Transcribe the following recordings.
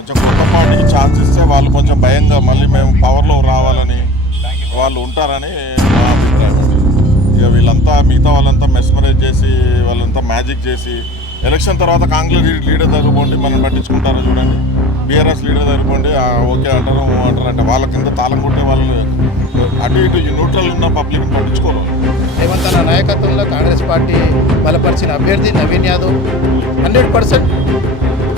కొంచెం కొత్త పార్టీకి ఛాన్స్ ఇస్తే వాళ్ళు కొంచెం భయంగా మళ్ళీ మేము పవర్లో రావాలని వాళ్ళు ఉంటారని నా అభిప్రాయం ఇక వీళ్ళంతా మిగతా వాళ్ళంతా మెస్మరైజ్ చేసి వాళ్ళంతా మ్యాజిక్ చేసి ఎలక్షన్ తర్వాత కాంగ్రెస్ లీడర్ దగ్గర పోండి మనం పట్టించుకుంటారో చూడండి. బీఆర్ఎస్ లీడర్ దగ్గర పోండి ఓకే అంటారు అంటారు అంటే వాళ్ళ కింద తాళం కొట్టే వాళ్ళు అటు ఇటు న్యూట్రల్ ఉన్న పబ్లిక్ పట్టించుకోరు. రేవంత్ అన్న నాయకత్వంలో కాంగ్రెస్ పార్టీ బలపరిచిన అభ్యర్థి Naveen Yadav hundred percent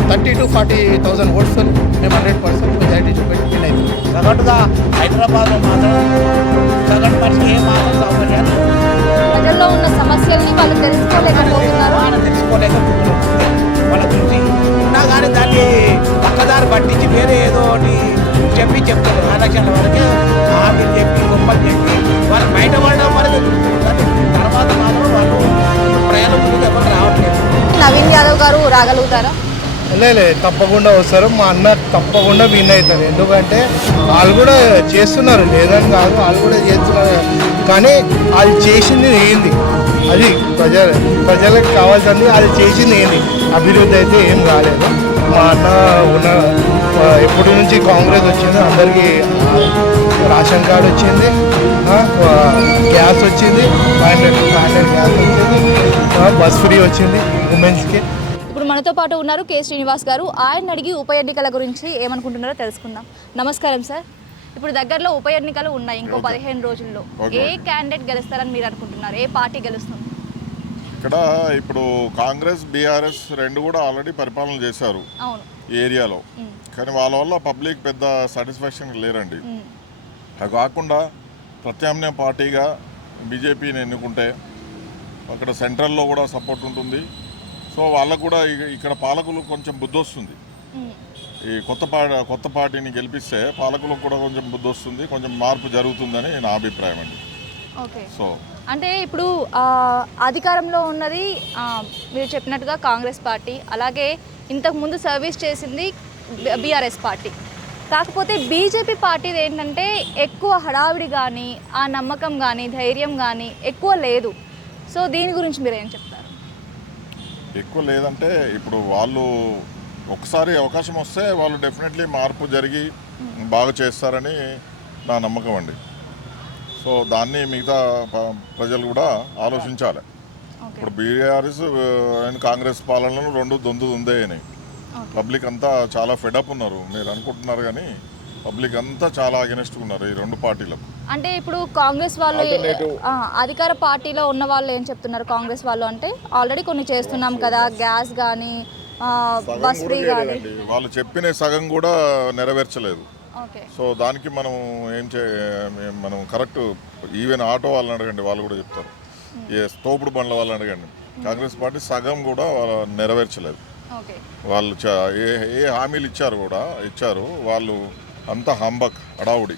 thirty to forty thousand votes మేము హండ్రెడ్ పర్సెంట్ మెజారిటీ చూపెట్టి విన్ అవుతున్నాం సగటుగా హైదరాబాద్లో మాత్రం సగటు మనిషికి ఏ మాత్రం సౌకర్యాలు? ప్రజల్లో ఉన్న సమస్యల్ని వాళ్ళు తెలుసుకోలేకపోతున్నారు. మనం తెలుసుకోలేకపోతున్నాం వాళ్ళ గురించి ఉన్నా కానీ దాన్ని పక్కదారి పట్టించి వేరే ఏదో ఒకటి చెప్పి చెప్తారు ఎలక్షన్ల వరకే ఆమె చెప్పి గొప్పలు చెప్పి వాళ్ళు బయట పడడం వరకు తర్వాత మాత్రం వాళ్ళు ప్రయాణం ముందుకు ఎవరు రావట్లేదు. నవీన్ యాదవ్ గారు రాగలుగుతారా? లేదు తప్పకుండా వస్తారు. మా అన్న తప్పకుండా విన్ అవుతారు. ఎందుకంటే వాళ్ళు కూడా చేస్తున్నారు. లేదని కాదు వాళ్ళు కూడా చేస్తున్నారు. కానీ వాళ్ళు చేసింది ఏంది? అది ప్రజల ప్రజలకు కావాల్సింది అది చేసింది ఏంది? అభివృద్ధి అయితే ఏం రాలేదు మా అన్న ఉన్న ఎప్పటి నుంచి కాంగ్రెస్ వచ్చింది అందరికీ రేషన్ కార్డు వచ్చింది. గ్యాస్ వచ్చింది. Five hundred five hundred gas వచ్చింది. బస్ ఫ్రీ వచ్చింది ఉమెన్స్కి. ఇప్పుడు మనతో పాటు ఉన్నారు కె శ్రీనివాస్ గారు. ఆయన అడిగి ఉప ఎన్నికల గురించి ఏమనుకుంటున్నారో తెలుసుకుందాం. నమస్కారం సార్. ఇప్పుడు దగ్గరలో ఉప ఎన్నికలు ఉన్నాయి ఇంకో పదిహేను రోజుల్లో. ఏ క్యాండిడేట్ గెలుస్తారని మీరు అనుకుంటున్నారు? ఏ పార్టీ గెలుస్తుంది? ఇక్కడ ఇప్పుడు కాంగ్రెస్ బీఆర్ఎస్ రెండు కూడా ఆల్రెడీ పరిపాలన చేశారు ఈ ఏరియాలో. కానీ వాళ్ళ వల్ల పబ్లిక్ పెద్ద సాటిస్ఫాక్షన్ లేరండి. అది కాకుండా ప్రత్యామ్నాయ పార్టీగా బీజేపీని ఎన్నుకుంటే అక్కడ సెంట్రల్లో కూడా సపోర్ట్ ఉంటుంది. సో వాళ్ళకు కూడా ఇక- ఇక్కడ పాలకులు కొంచెం బుద్ధి వస్తుంది. ఈ కొత్త పా కొత్త పార్టీని గెలిపిస్తే పాలకులకు కూడా కొంచెం బుద్ధి వస్తుంది కొంచెం మార్పు జరుగుతుందని నా అభిప్రాయం అండి. ఓకే. సో అంటే ఇప్పుడు అధికారంలో ఉన్నది మీరు చెప్పినట్టుగా కాంగ్రెస్ పార్టీ అలాగే ఇంతకు ముందు సర్వీస్ చేసింది బీఆర్ఎస్ పార్టీ. కాకపోతే బీజేపీ పార్టీది ఏంటంటే ఎక్కువ హడావిడి కానీ ఆ నమ్మకం కానీ ధైర్యం కానీ ఎక్కువ లేదు. సో దీని గురించి మీరు ఏం చెప్తారు ఎక్కువ లేదంటే ఇప్పుడు వాళ్ళు ఒకసారి అవకాశం వస్తే వాళ్ళు డెఫినెట్లీ మార్పు జరిగి బాగా చేస్తారని నా నమ్మకం అండి. సో దాన్ని మిగతా ప్రజలు కూడా ఆలోచించాలి. ఇప్పుడు బీఆర్ఎస్ అండ్ కాంగ్రెస్ పాలనలో రెండు దొందు ఉందే అని. పబ్లిక్ అంతా చాలా ఫెడప్ ఉన్నారు. మీరు అనుకుంటున్నారు కానీ పబ్లిక్ అంతా చాలా అగెనిస్ట్ ఉన్నారు ఈ రెండు పార్టీలకు. అంటే ఇప్పుడు కాంగ్రెస్ వాళ్ళు అధికార పార్టీలో ఉన్న వాళ్ళు ఏం చెప్తున్నారు కాంగ్రెస్ వాళ్ళు అంటే ఆల్రెడీ కొన్ని చేస్తున్నాం కదా గ్యాస్ కానీ బస్ ఫ్రీ కానీ వాళ్ళు చెప్పిన సగం కూడా నెరవేర్చలేదు. సో దానికి మనం ఏం చే మనం కరెక్ట్ ఈవెన్ ఆటో వాళ్ళని అడగండి వాళ్ళు కూడా చెప్తారు. ఏ తోపుడు బండ్ల వాళ్ళని అడగండి. కాంగ్రెస్ పార్టీ సగం కూడా వాళ్ళ నెరవేర్చలేదు. వాళ్ళు ఏ ఏ హామీలు ఇచ్చారు కూడా ఇచ్చారు. వాళ్ళు అంతా హంబక్ అడావుడి.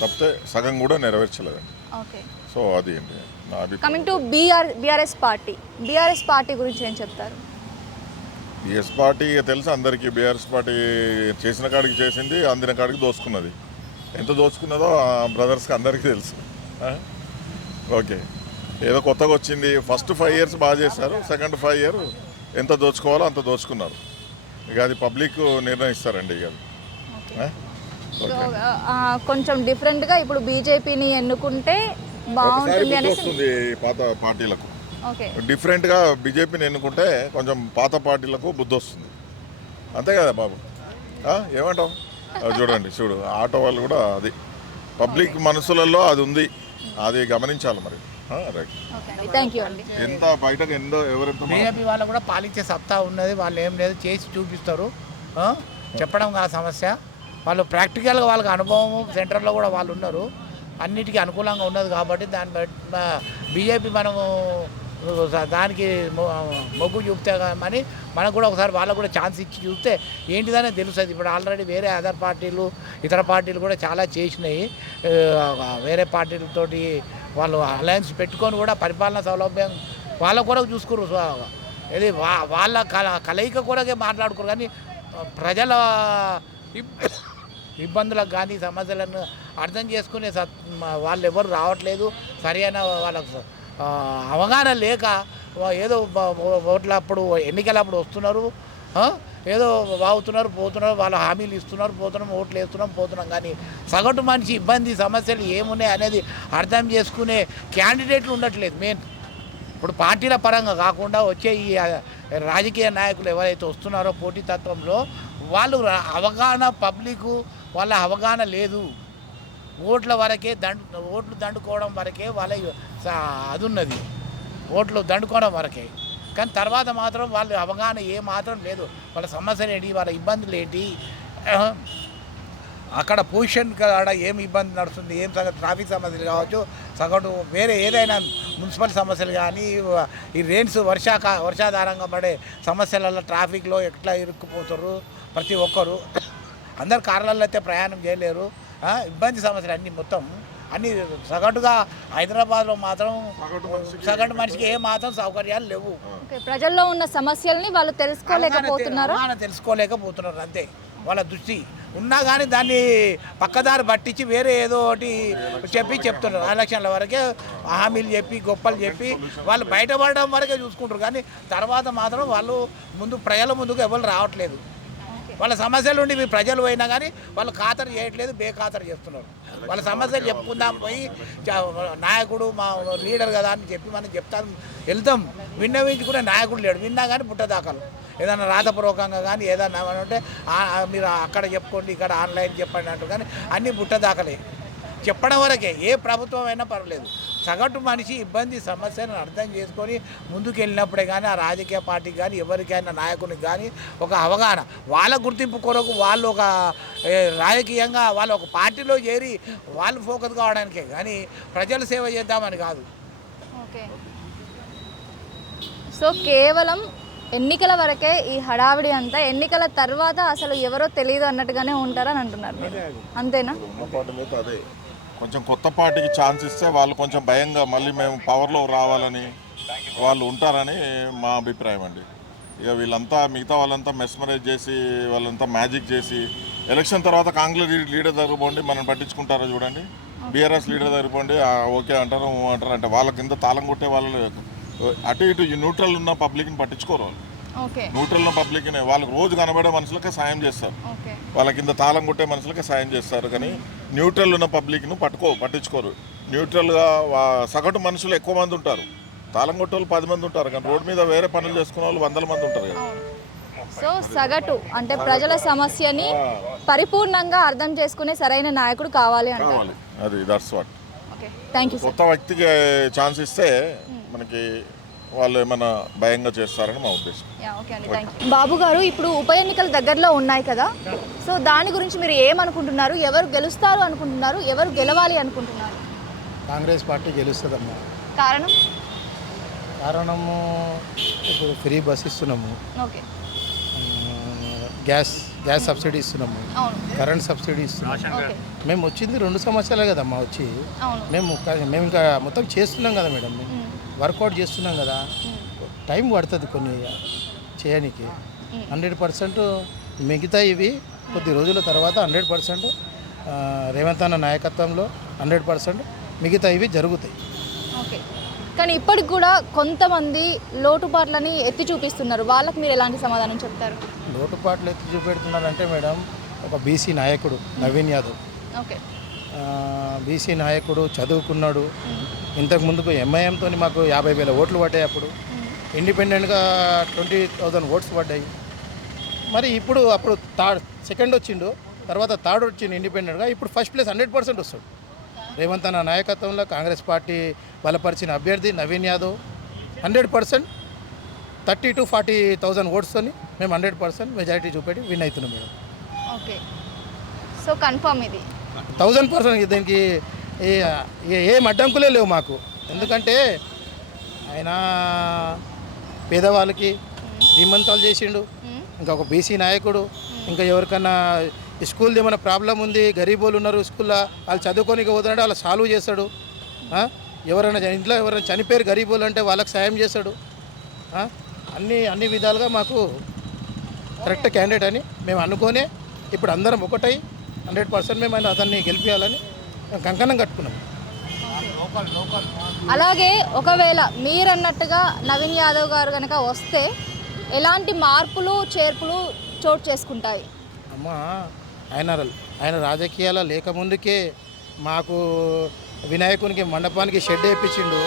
తప్పితే సగం కూడా నెరవేర్చలేదు ఓకే. సో అది ఏంటి? నా అభిప్రాయం. Coming to BR BRS party. BRS party గురించి ఏం చెప్తారు? బిఎస్ పార్టీ తెలుసు అందరికీ? బీఆర్ఎస్ పార్టీ చేసిన కాడికి చేసింది అందిన కాడికి దోచుకున్నది ఎంత దోచుకున్నదో ఆ బ్రదర్స్కి అందరికీ తెలుసు? ఓకే. ఏదో కొత్తగా వచ్చింది. ఫస్ట్ ఫైవ్ ఇయర్స్ బాగా చేశారు సెకండ్ ఫైవ్ ఇయర్ ఎంత దోచుకోవాలో అంత దోచుకున్నారు. ఇక అది పబ్లిక్ నిర్ణయిస్తారండి ఇక? సో ఆ, కొంచెం డిఫరెంట్గా ఇప్పుడు బీజేపీని ఎన్నుకుంటే బాగుంటుంది అనేసి వస్తుంది పాత పార్టీలకు. ఓకే. డిఫరెంట్గా బీజేపీని ఎన్నుకుంటే కొంచెం పాత పార్టీలకు బుద్ధి వస్తుంది. అంతే కదా బాబు? ఏమంటావు? అది చూడండి చూడు ఆటో వాళ్ళు కూడా అది. పబ్లిక్ మనసులలో అది ఉంది. అది గమనించాలి మరి. ఎంత బయటకు ఎంతో ఎవరెంత మా- బీజేపీ వాళ్ళు కూడా పాలించే సత్తా ఉన్నది. వాళ్ళు ఏం లేదు. చేసి చూపిస్తారు? చెప్పడం కాదు సమస్య. వాళ్ళు ప్రాక్టికల్గా వాళ్ళకి అనుభవం సెంటర్లో కూడా వాళ్ళు ఉన్నారు. అన్నిటికీ అనుకూలంగా ఉన్నది కాబట్టి దాన్ని బట్టి బీజేపీ మనము దానికి మొగ్గు చూపితే అని మనకు కూడా ఒకసారి వాళ్ళకు కూడా ఛాన్స్ ఇచ్చి చూస్తే ఏంటిదనే తెలుస్తుంది. ఇప్పుడు ఆల్రెడీ వేరే అదర్ పార్టీలు ఇతర పార్టీలు కూడా చాలా చేసినాయి. వేరే పార్టీలతోటి వాళ్ళు అలయన్స్ పెట్టుకొని కూడా పరిపాలన సౌలభ్యం వాళ్ళ కూడా చూసుకోరు ఇది వా వాళ్ళ కల కలయిక కూడా మాట్లాడుకోరు కానీ ప్రజల ఇబ్- ఇబ్బందులకు కానీ సమస్యలను అర్థం చేసుకునే సత్ వాళ్ళు ఎవరు రావట్లేదు. సరైన వాళ్ళకు అవగాహన లేక ఏదో బ- ఓట్లప్పుడు ఎన్నికలప్పుడు వస్తున్నారు. ఏదో వాగుతున్నారు పోతున్నారు వాళ్ళ హామీలు ఇస్తున్నారు పోతున్నాం ఓట్లు వేస్తున్నాం పోతున్నాం. కానీ సగటు మనిషి ఇబ్బంది సమస్యలు ఏమున్నాయి అనేది అర్థం చేసుకునే క్యాండిడేట్లు ఉండట్లేదు మెయిన్. ఇప్పుడు పార్టీల పరంగా కాకుండా వచ్చే ఈ రాజకీయ నాయకులు ఎవరైతే వస్తున్నారో పోటీతత్వంలో వాళ్ళు అవగాహన పబ్లిక్ వాళ్ళ అవగాహన లేదు. ఓట్ల వరకే దండు ఓట్లు దండుకోవడం వరకే వాళ్ళ అది ఉన్నది ఓట్లు దండుకోవడం వరకే. కానీ తర్వాత మాత్రం వాళ్ళ అవగాహన ఏ మాత్రం లేదు. వాళ్ళ సమస్యలు ఏంటి? వాళ్ళ ఇబ్బందులు ఏంటి? అక్కడ పొజిషన్ కాడ ఏం ఇబ్బంది నడుస్తుంది? ఏం ట్రాఫిక్ సమస్యలు కావచ్చు సగటు వేరే ఏదైనా మున్సిపల్ సమస్యలు కానీ ఈ రెయిన్స్ వర్షాక వర్షాధారంగా పడే సమస్యలలో ట్రాఫిక్లో ఎట్లా ఇరుక్కుపోతారు ప్రతి ఒక్కరు అందరు కార్లలో అయితే ప్రయాణం చేయలేరు ఇబ్బంది సమస్యలు అన్నీ మొత్తం అన్నీ సగటుగా హైదరాబాద్లో మాత్రం సగటు మనిషికి ఏ మాత్రం సౌకర్యాలు లేవు ప్రజల్లో ఉన్న సమస్యల్ని వాళ్ళు తెలుసుకోలేకపోతున్నారు తెలుసుకోలేకపోతున్నారు అంతే వాళ్ళ దృష్టి ఉన్నా కానీ దాన్ని పక్కదారి పట్టించి వేరే ఏదో ఒకటి చెప్పి చెప్తున్నారు ఎలక్షన్ల వరకే హామీలు చెప్పి గొప్పలు చెప్పి వాళ్ళు బయటపడడం వరకే చూసుకుంటారు కానీ తర్వాత మాత్రం వాళ్ళు ముందు ప్రజల ముందుకు ఎవరు రావట్లేదు వాళ్ళ సమస్యలు ఉండి మీ ప్రజలు పోయినా కానీ వాళ్ళు ఖాతరు చేయట్లేదు బేఖాతరు చేస్తున్నారు. వాళ్ళ సమస్యలు చెప్పుకుందాం పోయి చ- నాయకుడు మా లీడర్ కదా అని చెప్పి మనం చెప్తాను వెళ్తాం. విన్నవించుకునే నాయకుడు లేడు. విన్నా కానీ పుట్టదాఖలు. ఏదైనా రాతపూర్వకంగా కానీ ఏదైనా ఏమైనా ఉంటే మీరు అక్కడ చెప్పుకోండి ఇక్కడ ఆన్లైన్ చెప్పండి అంటారు కానీ అన్నీ పుట్టదాఖలే. చెప్పడం వరకే. ఏ ప్రభుత్వం అయినా పర్వాలేదు సగటు మనిషి ఇబ్బంది సమస్యను అర్థం చేసుకొని ముందుకు వెళ్ళినప్పుడే కానీ ఆ రాజకీయ పార్టీకి కానీ ఎవరికైనా నాయకునికి కానీ ఒక అవగాహన. వాళ్ళ గుర్తింపు కొరకు వాళ్ళు ఒక రాజకీయంగా వాళ్ళు ఒక పార్టీలో చేరి వాళ్ళు ఫోకస్ కావడానికే కానీ ప్రజల సేవ చేద్దామని కాదు. ఓకే. సో కేవలం ఎన్నికల వరకే ఈ హడావిడి అంతా ఎన్నికల తర్వాత అసలు ఎవరో తెలియదు అన్నట్టుగానే ఉంటారని అంటున్నారు అంతేనా? కొంచెం కొత్త పార్టీకి ఛాన్స్ ఇస్తే వాళ్ళు కొంచెం భయంగా మళ్ళీ మేము పవర్లో రావాలని వాళ్ళు ఉంటారని మా అభిప్రాయం అండి. ఇక వీళ్ళంతా మిగతా వాళ్ళంతా మెస్మరైజ్ చేసి వాళ్ళంతా మ్యాజిక్ చేసి ఎలక్షన్ తర్వాత కాంగ్రెస్ లీడర్ దగ్గర పోండి మనం పట్టించుకుంటారో చూడండి. బీఆర్ఎస్ లీడర్ దగ్గర పోండి ఓకే అంటారు అంటారు అంటే వాళ్ళ కింద తాళం కొట్టే వాళ్ళు అటు ఇటు న్యూట్రల్ ఉన్న పబ్లిక్ని పట్టించుకోరు వాళ్ళు. న్యూట్రల్ ఉన్న పబ్లిక్ని వాళ్ళకి రోజు కనబడే మనుషులకే సాయం చేస్తారు. వాళ్ళ కింద తాళం కొట్టే మనుషులకే సాయం చేస్తారు కానీ న్యూట్రల్ ఉన్న పబ్లిక్ను పట్టుకో పట్టించుకోరు. న్యూట్రల్గా సగటు మనుషులు ఎక్కువ మంది ఉంటారు. తాళం కొట్టే వాళ్ళు పది మంది ఉంటారు కానీ రోడ్డు మీద వేరే పనులు చేసుకునే వాళ్ళు వందల మంది ఉంటారు కదా. సో సగటు అంటే ప్రజల సమస్యని పరిపూర్ణంగా అర్థం చేసుకునే సరైన నాయకుడు కావాలి కావాలి. అది దట్స్ వాట్ థ్యాంక్ యూ కొత్త వ్యక్తికి ఛాన్స్ ఇస్తే మనకి వాళ్ళు ఏమైనా భయంగా చేస్తారని మా ఉద్దేశం. బాబు గారు ఇప్పుడు ఉప ఎన్నికలు దగ్గరలో ఉన్నాయి కదా సో దాని గురించి మీరు ఏమనుకుంటున్నారు? ఎవరు గెలుస్తారు అనుకుంటున్నారు? ఎవరు గెలవాలి అనుకుంటున్నారు? కాంగ్రెస్ పార్టీ గెలుస్తుందమ్మా. కారణం? కారణము ఇప్పుడు ఫ్రీ బస్ ఇస్తున్నాము. ఓకే గ్యాస్ గ్యాస్ సబ్సిడీ ఇస్తున్నాము. కరెంట్ సబ్సిడీ ఇస్తున్నాము. మేము వచ్చింది రెండు సంవత్సరాలే కదమ్మా వచ్చి. మేము మేము ఇంకా మొత్తం చేస్తున్నాం కదా మేడం. మేము మ్మ్. వర్కౌట్ చేస్తున్నాం కదా. టైం పడుతుంది కొన్ని చేయడానికి. హండ్రెడ్ పర్సెంట్ మిగతా ఇవి కొద్ది రోజుల తర్వాత హండ్రెడ్ పర్సెంట్ రేవంత్ అన్న నాయకత్వంలో హండ్రెడ్ పర్సెంట్ మిగతా ఇవి జరుగుతాయి. ఓకే. కానీ ఇప్పటికి కూడా కొంతమంది లోటుపాట్లని ఎత్తి చూపిస్తున్నారు. వాళ్ళకి మీరు ఎలాంటి సమాధానం చెప్తారు? లోటుపాట్లు ఎత్తి చూపెడుతున్నారంటే మేడం ఒక బీసీ నాయకుడు నవీన్ యాదవ్. ఓకే. బీసీ నాయకుడు చదువుకున్నాడు. ఇంతకు ముందుకు ఎంఐఎంతో మాకు యాభై వేల ఓట్లు పడ్డాయి అప్పుడు. ఇండిపెండెంట్గా ట్వంటీ థౌజండ్ ఓట్స్ పడ్డాయి. మరి ఇప్పుడు అప్పుడు థర్డ్ సెకండ్ వచ్చిండు తర్వాత థర్డ్ వచ్చిండు ఇండిపెండెంట్గా ఇప్పుడు ఫస్ట్ ప్లేస్ హండ్రెడ్ పర్సెంట్ వస్తాడు. రేవంత్ అన్న నాయకత్వంలో కాంగ్రెస్ పార్టీ బలపరిచిన అభ్యర్థి Naveen Yadav hundred percent thirty to forty thousand ఓట్స్తో మేము హండ్రెడ్ పర్సెంట్ మెజారిటీ చూపెట్టి విన్ అవుతున్నాం మేడం. ఓకే. సో కన్ఫర్మ్ ఇది. థౌజండ్ పర్సెంట్ దీనికి ఏ- ఏం అడ్డంకులే లేవు మాకు. ఎందుకంటే ఆయన పేదవాళ్ళకి శ్రీమంతాలు చేసిండు. ఇంకా ఒక బీసీ నాయకుడు. ఇంకా ఎవరికన్నా స్కూల్ది ఏమైనా ప్రాబ్లం ఉంది గరీబోలు ఉన్నారు స్కూల్లో వాళ్ళు చదువుకోనికి పోతున్నాడు వాళ్ళు సాల్వ్ చేస్తాడు. ఎవరైనా ఇంట్లో ఎవరైనా చనిపోయారు గరీబోలు అంటే వాళ్ళకి సాయం చేస్తాడు. అన్ని అన్ని విధాలుగా మాకు కరెక్ట్ క్యాండిడేట్ అని మేము అనుకోనే ఇప్పుడు అందరం ఒకటై హండ్రెడ్ పర్సెంట్ మేము ఆయన అతన్ని గెలిపించాలని కంకణం కట్టుకున్నాం. అలాగే ఒకవేళ మీరు అన్నట్టుగా నవీన్ యాదవ్ గారు కనుక వస్తే ఎలాంటి మార్పులు చేర్పులు చోటు చేసుకుంటాయి? అమ్మ ఆయన ఆయన రాజకీయాల లేకముందుకే మాకు వినాయకునికి మండపానికి షెడ్ వేయించిండు?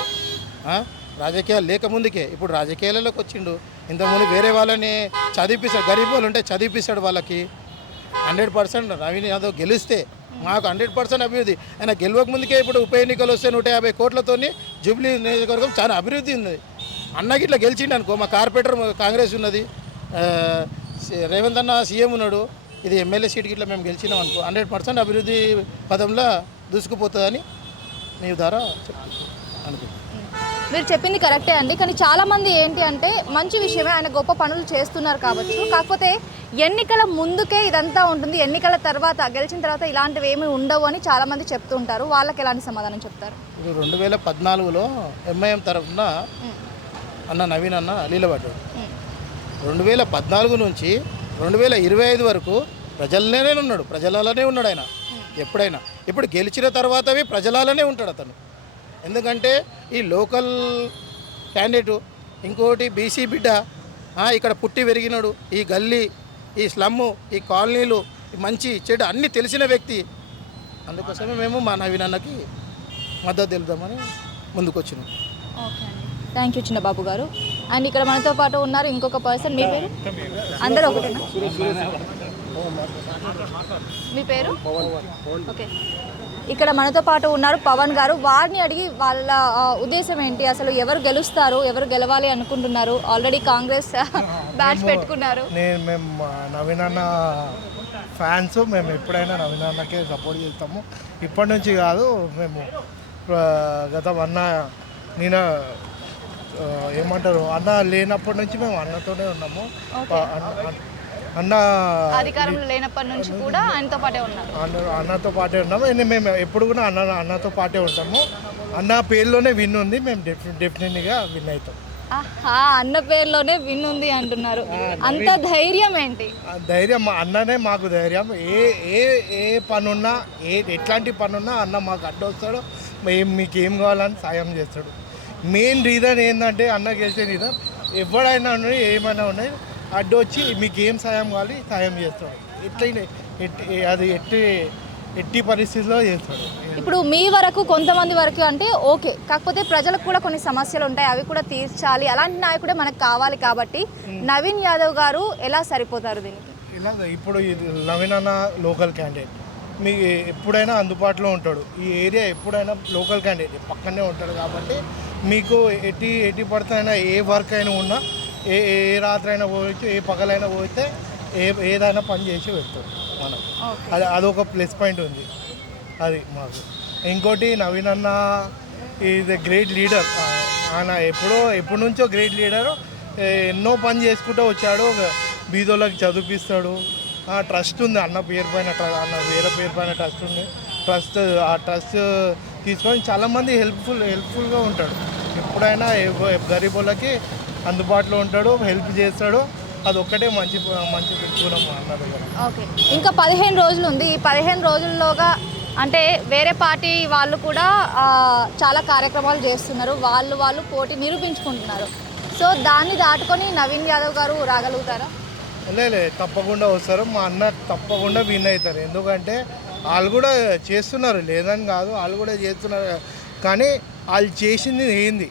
రాజకీయాలు లేకముందుకే ఇప్పుడు రాజకీయాలలోకి వచ్చిండు. ఇంతకుముందు వేరే వాళ్ళని చదివిపిస్తాడు గరీబ్ వాళ్ళు ఉంటే చదివిపిస్తాడు వాళ్ళకి. హండ్రెడ్ పర్సెంట్ నవీన్ యాదవ్ గెలిస్తే మాకు హండ్రెడ్ పర్సెంట్ అభివృద్ధి. ఆయన గెలవక ముందుకే ఇప్పుడు ఉప ఎన్నికలు వస్తే నూట యాభై కోట్లతోని జూబ్లీ నియోజకవర్గం చాలా అభివృద్ధి ఉంది. అన్నకి ఇట్లా గెలిచిండు అనుకో మా కార్పొరేటర్ కాంగ్రెస్ ఉన్నది. రేవంత్ అన్న సీఎం ఉన్నాడు. ఇది ఎమ్మెల్యే సీట్కి ఇట్లా మేము గెలిచినాం అనుకో హండ్రెడ్ పర్సెంట్ అభివృద్ధి పదంలో దూసుకుపోతుందని మీ ద్వారా అనుకుంటున్నాను మీరు చెప్పింది కరెక్టే అండి. కానీ చాలామంది ఏంటి అంటే మంచి విషయమే ఆయన గొప్ప పనులు చేస్తున్నారు కావచ్చు. కాకపోతే ఎన్నికల ముందుకే ఇదంతా ఉంటుంది. ఎన్నికల తర్వాత గెలిచిన తర్వాత ఇలాంటివి ఏమీ ఉండవు అని చాలా మంది చెప్తుంటారు వాళ్ళకి ఎలాంటి సమాధానం చెప్తారు? ఇప్పుడు రెండు వేల పద్నాలుగులో ఎంఐఎం తరఫున అన్న నవీన్ అన్న నిలబడ్డాడు రెండు వేల పద్నాలుగు నుంచి రెండు వేల ఇరవై ఐదు వరకు ప్రజలనే ఉన్నాడు. ప్రజలలోనే ఉన్నాడు ఆయన. ఎప్పుడైనా. ఇప్పుడు గెలిచిన తర్వాతవి ప్రజలలోనే ఉంటాడు అతను. ఎందుకంటే ఈ లోకల్ క్యాండిడేటు ఇంకోటి బీసీ బిడ్డ ఇక్కడ పుట్టి పెరిగినాడు ఈ గల్లీ ఈ స్లమ్ము ఈ కాలనీలు ఈ మంచి చెడు అన్నీ తెలిసిన వ్యక్తి. అందుకోసమే మేము మా నవీన్ అన్నకి మద్దతు తెలుపుదామని ముందుకు వచ్చినాం. ఓకే అండి. థ్యాంక్ యూ చిన్నబాబు గారు. అండ్ ఇక్కడ మనతో పాటు ఉన్నారు ఇంకొక పర్సన్ మీ పేరు? అందరూ ఒకటేనా? మీ పేరు? ఓకే ఇక్కడ మనతో పాటు ఉన్నారు పవన్ గారు. వారిని అడిగి వాళ్ళ ఉద్దేశం ఏంటి? అసలు ఎవరు గెలుస్తారు? ఎవరు గెలవాలి అనుకుంటున్నారు? ఆల్రెడీ కాంగ్రెస్ బ్యాచ్ పెట్టుకున్నారు. నేను మేము మా నవీన్ అన్న ఫ్యాన్స్. మేము ఎప్పుడైనా నవీన్ అన్నకే సపోర్ట్ చేస్తాము. ఇప్పటి నుంచి కాదు మేము గత అన్న నేను ఏమంటారు? అన్న లేనప్పటి నుంచి మేము అన్నతోనే ఉన్నాము. అన్న- అధికారంలో లేనప్పటి నుంచి కూడా ఆయనతో పాటే ఉన్నారు అన్న అన్నతో పాటే ఉన్నాము. మేము ఎప్పుడు కూడా అన్న అన్నతో పాటే ఉంటాము. అన్న పేరులోనే విన్ ఉంది. మేము డెఫి డెఫినెట్గా విన్ అవుతాం. అన్న పేరులోనే విన్ ఉంది అంటున్నారు. అంత ధైర్యం ఏంటి? ధైర్యం అన్ననే మాకు ధైర్యం. ఏ ఏ ఏ పనున్నా ఏ ఎట్లాంటి పనున్నా అన్న మాకు అడ్డొస్తాడు మేము మీకు ఏం కావాలని సాయం చేస్తాడు. మెయిన్ రీజన్ ఏంటంటే అన్న గెలిచే రీజన్ ఎవడైనా ఉన్నాయి ఏమైనా ఉన్నాయి అడ్డు వచ్చి మీకు ఏం సాయం కావాలి సాయం చేస్తాడు. ఎట్లయినా ఎట్టి అది ఎట్టి ఎట్టి పరిస్థితిలో చేస్తాడు. ఇప్పుడు మీ వరకు కొంతమంది వరకు అంటే ఓకే. కాకపోతే ప్రజలకు కూడా కొన్ని సమస్యలు ఉంటాయి అవి కూడా తీర్చాలి. అలాంటి నాయకుడే మనకు కావాలి కాబట్టి నవీన్ యాదవ్ గారు ఎలా సరిపోతారు దీనికి? ఇలాగ ఇప్పుడు ఇది నవీన్ అన్న లోకల్ క్యాండిడేట్ మీకు ఎప్పుడైనా అందుబాటులో ఉంటాడు. ఈ ఏరియా ఎప్పుడైనా లోకల్ క్యాండిడేట్ పక్కనే ఉంటాడు కాబట్టి మీకు ఎట్టి ఎట్టి పడితేనైనా ఏ వర్క్ అయినా ఉన్నా ఏ ఏ రాత్రి అయినా పోవచ్చు ఏ పగలైనా పోతే ఏ ఏదైనా పని చేసి పెడతాడు మనం. అది అదొక ప్లస్ పాయింట్ ఉంది. అది మాకు. ఇంకోటి నవీన్ అన్న ఈజ్ ఎ గ్రేట్ లీడర్. ఆయన ఎప్పుడో ఎప్పటి నుంచో గ్రేట్ లీడర్. ఎన్నో పని చేసుకుంటూ వచ్చాడు. బీదోళ్ళకి చదివిపిస్తాడు. ఆ ట్రస్ట్ ఉంది. అన్న పేరు పైన అన్న వేరే పేరు పైన ట్రస్ట్ ఉంది. ట్రస్ట్ ఆ ట్రస్ట్ తీసుకొని చాలామంది హెల్ప్ఫుల్ హెల్ప్ఫుల్గా ఉంటాడు. ఎప్పుడైనా ఎవ- గరీబ్ వాళ్ళకి అందుబాటులో ఉంటాడు హెల్ప్ చేస్తాడు. అది ఒక్కటే మంచి మంచి గుణం ఓకే. ఇంకా పదిహేను రోజులు ఉంది. ఈ పదిహేను రోజుల్లోగా అంటే వేరే పార్టీ వాళ్ళు కూడా చాలా కార్యక్రమాలు చేస్తున్నారు. వాళ్ళు వాళ్ళు పోటీ నిరూపించుకుంటున్నారు. సో దాన్ని దాటుకొని నవీన్ యాదవ్ గారు రాగలుగుతారా? లేదు తప్పకుండా వస్తారు. మా అన్న తప్పకుండా విన్ అవుతారు. ఎందుకంటే వాళ్ళు కూడా చేస్తున్నారు. లేదని కాదు వాళ్ళు కూడా చేస్తున్నారు. కానీ వాళ్ళు చేసింది ఏంది?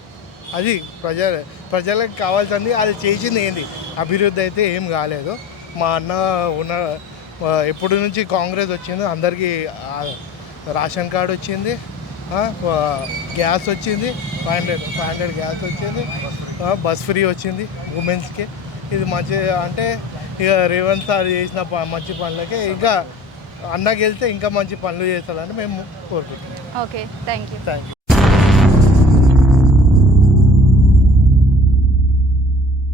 అది ప్రజ ప్రజలకు కావాల్సింది వాళ్ళు చేసింది ఏంది? అభివృద్ధి అయితే ఏం కాలేదు. మా అన్న ఉన్న ఎప్పటి నుంచి కాంగ్రెస్ వచ్చిందో అందరికీ రేషన్ కార్డు వచ్చింది గ్యాస్ వచ్చింది five hundred five hundred gas వచ్చింది బస్ ఫ్రీ వచ్చింది ఉమెన్స్కి. ఇది మంచి అంటే ఇక రేవంత్ సార్ చేసిన మంచి పనులకే ఇంకా అన్నకి వెళ్తే ఇంకా మంచి పనులు చేస్తాడని మేము కోరుకుంటున్నాం. Okay thank you. Thank you.